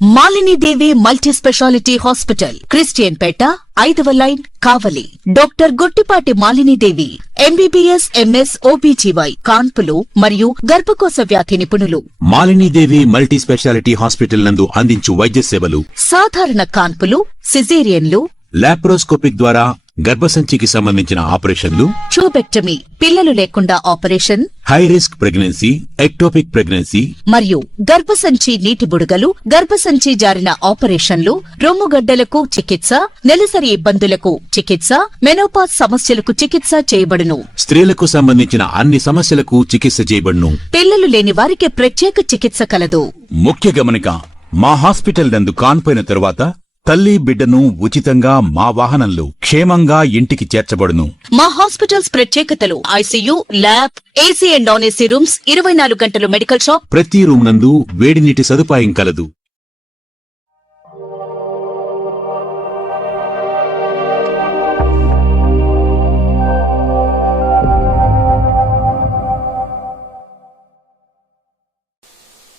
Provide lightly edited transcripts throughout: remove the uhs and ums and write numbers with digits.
Malini Devi multi speciality hospital, Christian Peta, 5వ line, Kavali. Doctor Guttipati Malinidevi, MBBS, MS, OBGY, కాన్పులు మరియు గర్భకోశ వ్యాధి నిపుణులు. మాలినీదేవి మల్టీ స్పెషాలిటీ హాస్పిటల్ నందు అందించు వైద్య సేవలు: సాధారణ కాన్పులు, సిజేరియన్లు, లాప్రోస్కోపిక్ ద్వారా గర్భసంచికి సంబంధించిన ఆపరేషన్లు, ట్యూబెక్టమీ, పిల్లలు లేకుండా operation, high risk pregnancy, ectopic pregnancy మరియు గర్భసంచి నీటి బుడగలు, గర్భసంచి జారిన ఆపరేషన్లు, రొమ్ముగడ్డలకు చికిత్స, నెలసరి ఇబ్బందులకు చికిత్స, మెనోపాజ్ సమస్యలకు చికిత్స చేయబడును. స్త్రీలకు సంబంధించిన అన్ని సమస్యలకు చికిత్స చేయబడును. పిల్లలు లేని వారికి ప్రత్యేక చికిత్స కలదు. ముఖ్య గమనిక: మా హాస్పిటల్ నందు కాన్పోయిన తరువాత తల్లి బిడ్డను ఉచితంగా మా వాహనంలో క్షేమంగా ఇంటికి చేర్చబడును. మా హాస్పిటల్స్ ప్రత్యేకతలు: ICU, lab, AC and non AC rooms, 24 గంటలు మెడికల్ షాప్, ప్రతి రూమ్ నందు వేడి నీటి సదుపాయం కలదు.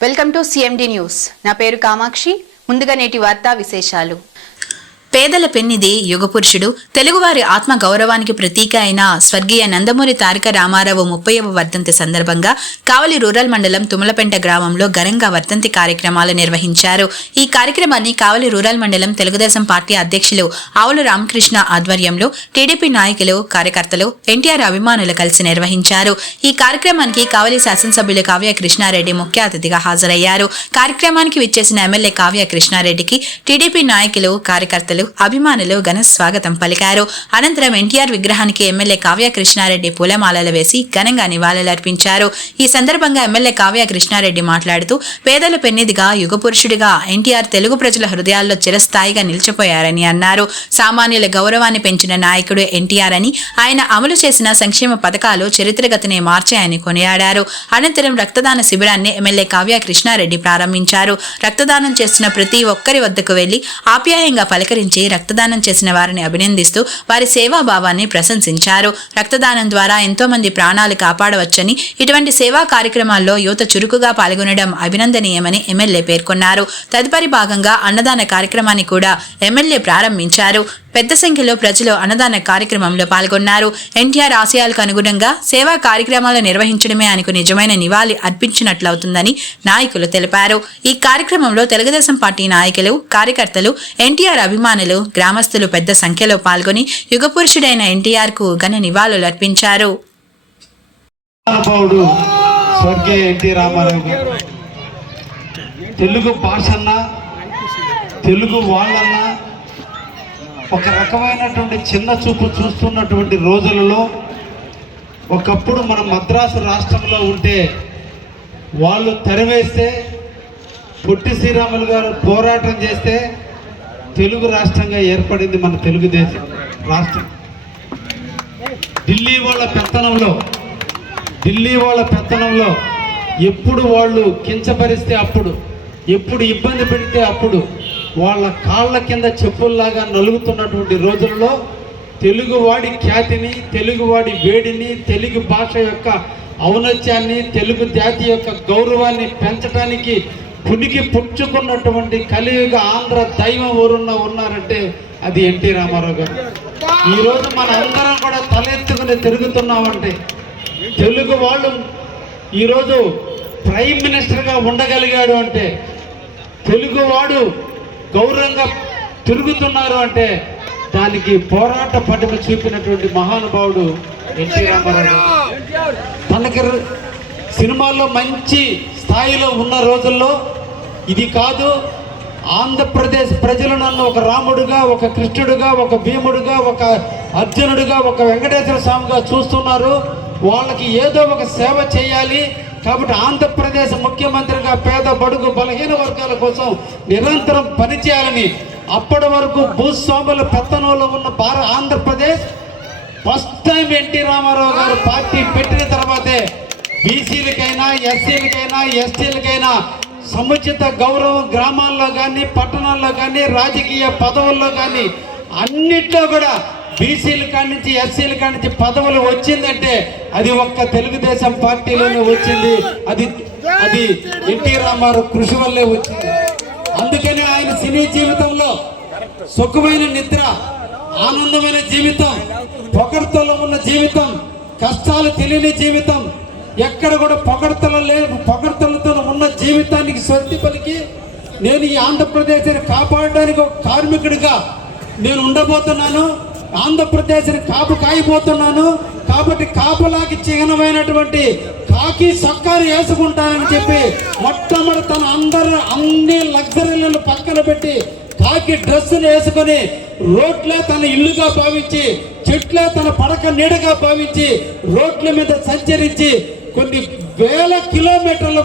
Welcome to CMD news. నా పేరు కామాక్షి. ముందుగా నేటి వార్తా విశేషాలు. పేదల పెన్నిది యుగపురుషుడు, తెలుగువారి ఆత్మ గౌరవానికి ప్రతీక అయిన స్వర్గీయ నందమూరి తారక రామారావు 30వ వర్ధంతి సందర్భంగా కావలి రూరల్ మండలం తుమ్మలపెంట గ్రామంలో ఘనంగా వర్ధంతి కార్యక్రమాలు నిర్వహించారు. ఈ కార్యక్రమాన్ని కావలి రూరల్ మండలం తెలుగుదేశం పార్టీ అధ్యక్షులు ఆవుల రామకృష్ణ ఆధ్వర్యంలో టీడీపీ నాయకులు, కార్యకర్తలు, ఎన్టీఆర్ అభిమానులు కలిసి నిర్వహించారు. ఈ కార్యక్రమానికి కావలి శాసనసభ్యులు కావ్య కృష్ణారెడ్డి ముఖ్య అతిథిగా హాజరయ్యారు. కార్యక్రమానికి విచ్చేసిన ఎమ్మెల్యే కావ్య కృష్ణారెడ్డికి టీడీపీ నాయకులు, కార్యకర్తలు, అభిమానులు ఘన స్వాగతం పలికారు. అనంతరం ఎన్టీఆర్ విగ్రహానికి ఎమ్మెల్యే కావ్య కృష్ణారెడ్డి పూలమాలలు వేసి ఘనంగా నివాళులర్పించారు. ఈ సందర్భంగా ఎమ్మెల్యే కావ్య కృష్ణారెడ్డి మాట్లాడుతూ, పేదల పెన్నిదిగా, యుగపురుషుడిగా ఎన్టీఆర్ తెలుగు ప్రజల హృదయాల్లో చిరస్థాయిగా నిలిచిపోయారని అన్నారు. సామాన్యుల గౌరవాన్ని పెంచిన నాయకుడు ఎన్టీఆర్ అని, ఆయన అమలు చేసిన సంక్షేమ పథకాలు చరిత్రగతిని మార్చాయని కొనియాడారు. అనంతరం రక్తదాన శిబిరాన్ని ఎమ్మెల్యే కావ్య కృష్ణారెడ్డి ప్రారంభించారు. రక్తదానం చేస్తున్న ప్రతి ఒక్కరి వద్దకు వెళ్లి ఆప్యాయంగా పలకరించి రక్తదానం చేసిన వారిని అభినందిస్తూ వారి సేవాభావాన్ని ప్రశంసించారు. రక్తదానం ద్వారా ఎంతో మంది ప్రాణాలు కాపాడవచ్చని, ఇటువంటి సేవా కార్యక్రమాల్లో యువత చురుకుగా పాల్గొనడం అభినందనీయమని ఎమ్మెల్యే పేర్కొన్నారు. తదుపరి భాగంగా అన్నదాన కార్యక్రమాన్ని కూడా ఎమ్మెల్యే ప్రారంభించారు. పెద్ద సంఖ్యలో ప్రజలు అన్నదాన కార్యక్రమంలో పాల్గొన్నారు. ఎన్టీఆర్ ఆశయాలకు అనుగుణంగా సేవా కార్యక్రమాలు నిర్వహించడమే ఆయనకు నిజమైన నివాళి అర్పించినట్లవుతుందని నాయకులు తెలిపారు. ఈ కార్యక్రమంలో తెలుగుదేశం పార్టీ నాయకులు, కార్యకర్తలు, ఎన్టీఆర్ అభిమానులు, గ్రామస్తులు పెద్ద సంఖ్యలో పాల్గొని యుగపురుషుడైన ఎన్టీఆర్ కు ఘన నివాళులు అర్పించారు. తెలుగు భాషన్నా, తెలుగు వాళ్ళన్నా ఒక రకమైనటువంటి చిన్న చూపు చూస్తున్నటువంటి రోజులలో, ఒకప్పుడు మనం మద్రాసు రాష్ట్రంలో ఉంటే వాళ్ళు తరివేస్తే, పొట్టి శ్రీరాములు గారు పోరాటం చేస్తే తెలుగు రాష్ట్రంగా ఏర్పడింది మన తెలుగుదేశం రాష్ట్రం. ఢిల్లీ వాళ్ళ పెత్తనంలో ఎప్పుడు వాళ్ళు కించపరిస్తే అప్పుడు, ఎప్పుడు ఇబ్బంది పెడితే అప్పుడు వాళ్ళ కాళ్ళ కింద చెప్పుల్లాగా నలుగుతున్నటువంటి రోజుల్లో తెలుగువాడి ఖ్యాతిని, తెలుగువాడి వేడిని, తెలుగు భాష యొక్క ఔన్నత్యాన్ని, తెలుగు జాతి యొక్క గౌరవాన్ని పెంచడానికి పునికి పుచ్చుకున్నటువంటి కలియుగ ఆంధ్ర దైవం ఎవరున్నా ఉన్నారంటే అది ఎన్టీ రామారావు గారు. ఈరోజు మన అందరం కూడా తలెత్తుకుని తిరుగుతున్నామంటే, తెలుగు వాళ్ళు ఈరోజు ప్రైమ్ మినిస్టర్గా ఉండగలిగాడు అంటే, తెలుగువాడు గౌరవంగా తిరుగుతున్నారు అంటే దానికి పోరాట పటిమ చూపినటువంటి మహానుభావుడు ఎన్టీ రామారావు. తనకి సినిమాల్లో మంచి స్థాయిలో ఉన్న రోజుల్లో ఇది కాదు, ఆంధ్రప్రదేశ్ ప్రజలు నన్ను ఒక రాముడుగా, ఒక కృష్ణుడుగా, ఒక భీముడుగా, ఒక అర్జునుడుగా, ఒక వెంకటేశ్వర స్వామిగా చూస్తున్నారు. వాళ్ళకి ఏదో ఒక సేవ చేయాలి కాబట్టి ఆంధ్రప్రదేశ్ ముఖ్యమంత్రిగా పేద, బడుగు, బలహీన వర్గాల కోసం నిరంతరం పనిచేయాలని, అప్పటి వరకు భూస్వాముల పెత్తనంలో ఉన్న Andhra Pradesh first time NT Ramarao గారు పార్టీ పెట్టిన తర్వాతే బీసీలకైనా, ఎస్సీలకైనా, ఎస్టీలకైనా సముచిత గౌరవం గ్రామాల్లో కానీ, పట్టణాల్లో కానీ, రాజకీయ పదవుల్లో కానీ అన్నిట్లో కూడా బీసీల కాడి నుంచి, ఎస్సీల కాడి నుంచి పదవులు వచ్చిందంటే అది ఒక్క తెలుగుదేశం పార్టీలోనే వచ్చింది. అది ఎన్టీ రామారావు కృషి వల్లే వచ్చింది. అందుకే సినీ జీవితంలో సుఖమైన నిద్ర, ఆనందమైన జీవితం, పొగడ్తలో ఉన్న జీవితం, కష్టాలు తెలియని జీవితం, ఎక్కడ కూడా పొగడ్తలతో ఉన్న జీవితానికి స్వస్తి పలికి నేను ఈ ఆంధ్రప్రదేశ్ని కాపాడడానికి ఒక కార్మికుడిగా నేను ఉండబోతున్నాను. ఆంధ్రప్రదేశ్ని కాపు కాయబోతున్నాను. కాబట్టి కాపులాకి చిహ్నమైనటువంటి కాకి సొక్కారు వేసుకుంటానని చెప్పి మొట్టమొదటి తన అన్ని లగ్జరీలను పక్కన పెట్టి కాకి డ్రెస్సును వేసుకొని రోడ్లే తన ఇల్లుగా భావించి, చెట్లే తన పడక నీడగా భావించి రోడ్ల మీద సంచరించి కొన్ని వేల కిలోమీటర్ల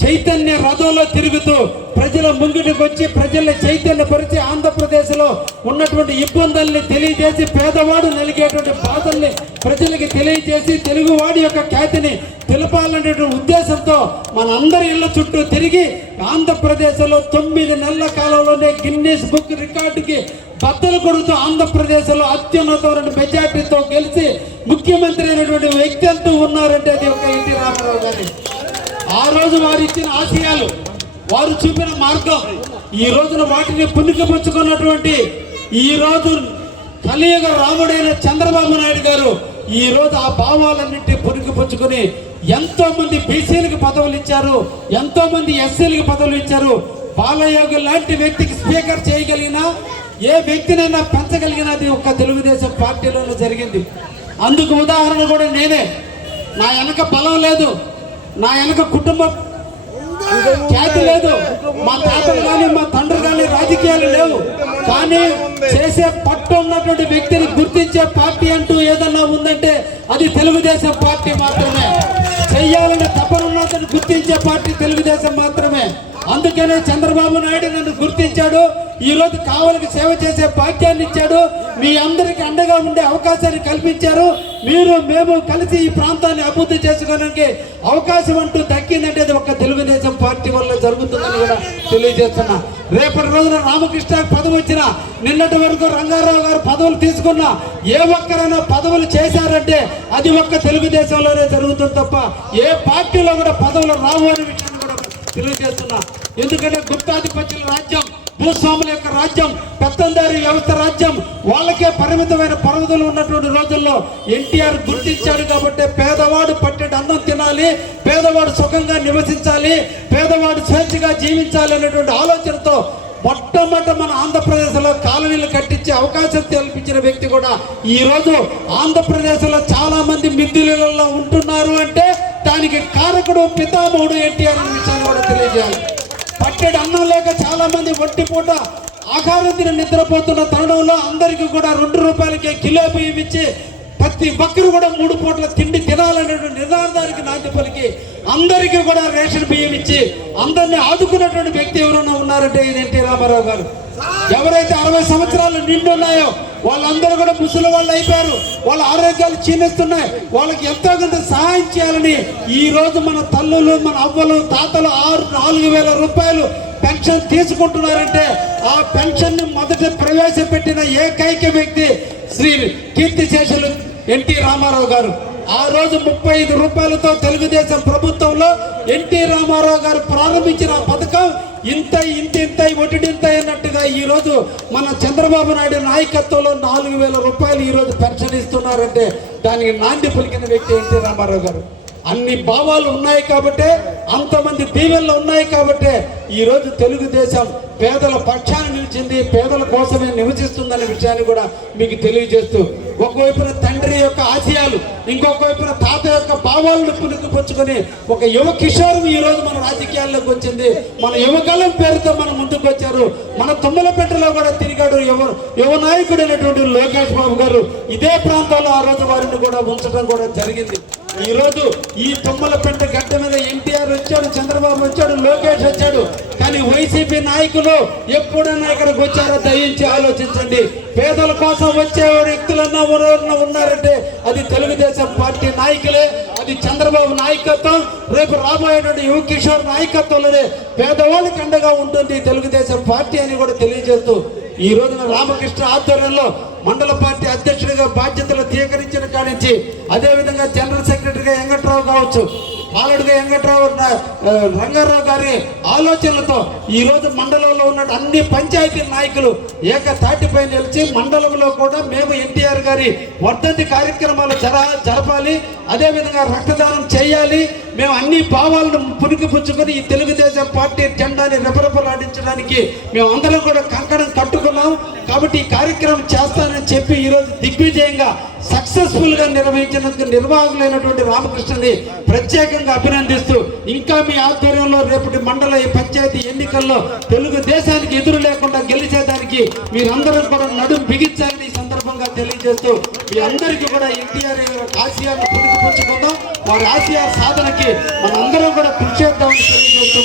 చైతన్య రథంలో తిరుగుతూ ప్రజల ముంగిటికి వచ్చి ప్రజల్ని చైతన్యపరిచి ఆంధ్రప్రదేశ్లో ఉన్నటువంటి ఇబ్బందుల్ని తెలియజేసి, పేదవాడు నలిగేటువంటి బాధల్ని ప్రజలకి తెలియజేసి తెలుగువాడి యొక్క ఖ్యాతిని తెలపాలనేటువంటి ఉద్దేశంతో మన అందరి ఇళ్ల చుట్టూ తిరిగి ఆంధ్రప్రదేశ్లో 9 నెలల కాలంలోనే గిన్నీస్ బుక్ రికార్డుకి బద్దలు కొడుతూ ఆంధ్రప్రదేశ్లో అత్యున్నతమైన మెజార్టీతో గెలిచి ముఖ్యమంత్రి అయినటువంటి వ్యక్తి అంటూ ఉన్నారంటే అది ఒక ఎన్టీ రామారావు గారి. ఆ రోజు వారు ఇచ్చిన ఆశయాలు, వారు చూపిన మార్గం, ఈ రోజున వాటిని పుణికిపుచ్చుకున్నటువంటి ఈ రోజు కలియుగ రాముడైన చంద్రబాబు నాయుడు గారు ఈ రోజు ఆ భావాలన్నింటి పుణికిపుచ్చుకుని ఎంతో మంది బీసీలకు పదవులు ఇచ్చారు, ఎంతో మంది ఎస్సీలకు పదవులు ఇచ్చారు. బాలయోగి లాంటి వ్యక్తికి స్పీకర్ చేయగలిగిన ఏ వ్యక్తినైనా పెంచగలిగినది ఒక్క తెలుగుదేశం పార్టీలోనే జరిగింది. అందుకు ఉదాహరణ కూడా నేనే. నా వెనక బలం లేదు, నా వెనక కుటుంబం ఖ్యాతి లేదు, మా తాతలు కానీ మా తండ్రి కానీ రాజకీయాలు లేవు. కానీ చేసే పట్టు ఉన్నటువంటి వ్యక్తిని గుర్తించే పార్టీ అంటూ ఏదన్నా ఉందంటే అది తెలుగుదేశం పార్టీ మాత్రమే. చెయ్యాలనే తపన ఉన్నదని గుర్తించే పార్టీ తెలుగుదేశం మాత్రమే. అందుకనే చంద్రబాబు నాయుడు నన్ను గుర్తించాడు. ఈ రోజు కావలికి సేవ చేసే భాగ్యాన్ని ఇచ్చాడు. మీ అందరికి అండగా ఉండే అవకాశాన్ని కల్పించారు. మేము కలిసి ఈ ప్రాంతాన్ని అభివృద్ధి చేసుకోవడానికి అవకాశం అంటూ దక్కిందంటే అది ఒక తెలుగుదేశం పార్టీ వల్ల జరుగుతుందని కూడా తెలియజేస్తున్నా. రేపటి రోజున రామకృష్ణ పదవి వచ్చిన, నిన్నటి వరకు రంగారావు గారు పదవులు తీసుకున్న ఏ ఒక్కరైనా పదవులు చేశారంటే అది ఒక్క తెలుగుదేశంలోనే జరుగుతుంది తప్ప ఏ పార్టీలో కూడా పదవులు రావు అనే విషయాన్ని కూడా తెలియజేస్తున్నా. ఎందుకంటే గుప్తాధిపత్యుల రాజ్యం, భూస్వాముల యొక్క రాజ్యం, పెత్తందారి వ్యవస్థ రాజ్యం, వాళ్ళకే పరిమితమైన పరవతులు ఉన్నటువంటి రోజుల్లో ఎన్టీఆర్ గుర్తించాడు. కాబట్టి పేదవాడు పట్టెడు అన్నం తినాలి, పేదవాడు సుఖంగా నివసించాలి, పేదవాడు స్వేచ్ఛగా జీవించాలి అనేటువంటి ఆలోచనతో మొట్టమొదట మన ఆంధ్రప్రదేశ్లో కాలనీలు కట్టించే అవకాశం కల్పించిన వ్యక్తి కూడా ఈ రోజు ఆంధ్రప్రదేశ్లో చాలా మంది మిద్దులలో ఉంటున్నారు అంటే దానికి కారకుడు పితామహుడు ఎన్టీఆర్ అనే విషయాన్ని కూడా తెలియజేయాలి. పట్టెడు అన్నం లేక చాలా మంది ఒంటిపూట ఆహారం తిని నిద్రపోతున్న తరుణంలో అందరికీ కూడా 2 రూపాయలకే కిలో బియ్యం ఇచ్చి ప్రతి ఒక్కరు కూడా 3 పూటల తిండి తినాలనేటువంటి నినాదానికి నాంది పలికి అందరికీ కూడా రేషన్ బియ్యం ఇచ్చి అందరినీ ఆదుకున్నటువంటి వ్యక్తి ఎవరైనా ఉన్నారంటే ఇది ఎన్టీ రామారావు గారు. ఎవరైతే 60 సంవత్సరాలు నిండున్నాయో వాళ్ళందరూ కూడా ముసలి వాళ్ళు అయిపోయారు, వాళ్ళ ఆరోగ్యాలు క్షీణిస్తున్నాయి, వాళ్ళకి ఎంతో కొంత సహాయం చేయాలని ఈ రోజు మన తల్లులు, మన అవ్వలు, తాతలు 4,000 రూపాయలు పెన్షన్ తీసుకుంటున్నారంటే ఆ పెన్షన్ ని మొదట ప్రవేశపెట్టిన ఏకైక వ్యక్తి శ్రీ కీర్తిశేషులు ఎన్టీ రామారావు గారు. ఆ రోజు 35 రూపాయలతో తెలుగుదేశం ప్రభుత్వంలో ఎన్టీ రామారావు గారు ప్రారంభించిన పథకం ఇంత ఒటిడింత అన్నట్టుగా ఈ రోజు మన చంద్రబాబు నాయుడు నాయకత్వంలో 4,000 రూపాయలు ఈ రోజు పెన్షన్ ఇస్తున్నారంటే దానికి నాంది పలికిన వ్యక్తి ఎన్టీ రామారావు గారు. అన్ని భావాలు ఉన్నాయి కాబట్టే, అంతమంది దీవెనలు ఉన్నాయి కాబట్టే ఈ రోజు తెలుగుదేశం పేదల పక్షాన్ని నిలిచింది, పేదల కోసమే నివసిస్తుందనే విషయాన్ని కూడా మీకు తెలియజేస్తూ, ఒకవైపున తండ్రి యొక్క ఆశయాలు, ఇంకొక వైపున తాత యొక్క భావాలను పుణుకుపుచ్చుకొని ఒక యువ కిషోరం ఈ రోజు మన రాజకీయాల్లోకి వచ్చింది. మన యువకాలం పేరుతో మన ముందుకు వచ్చారు. మన తుమ్మలపేటలో కూడా తిరిగాడు యువ నాయకుడు అయినటువంటి లోకేష్ బాబు గారు. ఇదే ప్రాంతంలో ఆ రోజు వారిని కూడా ఉంచడం కూడా జరిగింది. ఈ రోజు ఈ తుమ్మలపేట గడ్డ మీద ఎన్టీఆర్ వచ్చాడు, చంద్రబాబు వచ్చాడు, లోకేష్ వచ్చాడు. కానీ వైసీపీ నాయకులు ఎప్పుడైనా ఇక్కడికి వచ్చారో దయించి ఆలోచించండి. పేదల కోసం వచ్చే వ్యక్తులన్నా ఉన్నారంటే అది తెలుగుదేశం పార్టీ నాయకులే, అది చంద్రబాబు నాయకత్వం, రేపు రాబోయేటువంటి యువ కిషోర్ నాయకత్వంలోనే పేదవాళ్ళకి అండగా ఉంటుంది తెలుగుదేశం పార్టీ అని కూడా తెలియజేస్తూ, ఈ రోజున రామకృష్ణ ఆధ్వర్యంలో మండల పార్టీ అధ్యక్షుడిగా బాధ్యతలు స్వీకరించిన కానించి, అదేవిధంగా జనరల్ సెక్రటరీగా వెంకట్రావు కావచ్చు, పాలడుగ వెంకట్రావు రంగారావు గారి ఆలోచనలతో ఈరోజు మండలంలో ఉన్న అన్ని పంచాయతీ నాయకులు ఏకతాటిపై నిలిచి మండలంలో కూడా మేము ఎన్టీఆర్ గారి వర్ధంతి కార్యక్రమాలు జరపాలి, అదేవిధంగా రక్తదానం చేయాలి. మేము అన్ని భావాలను పుణికిపుచ్చుకొని ఈ తెలుగుదేశం పార్టీ జెండాని రెపరెపలాడించడానికి మేము అందరం కూడా కంకణం కట్టుకున్నాం. కాబట్టి ఈ కార్యక్రమం చేస్తానని చెప్పి ఈరోజు దిగ్విజయంగా సక్సెస్ఫుల్గా నిర్వహించినందుకు నిర్వాహకులైనటువంటి రామకృష్ణని ప్రత్యేకంగా అభినందిస్తూ, ఇంకా మీ ఆధ్వర్యంలో రేపటి మండల పంచాయతీ ఎన్నికల్లో తెలుగుదేశానికి ఎదురు లేకుండా గెలిచేదానికి మీరందరూ కూడా నడుం బిగించాలని ఈ సందర్భంగా తెలియజేస్తూ, మీ అందరికీ కూడా ఎన్టీఆర్ ఆశయాలను పుణికిపుచ్చుకుందాం, వారి ఆశయ సాధనకి మనందరం కూడా కృషి చేద్దామని తెలియజేస్తూ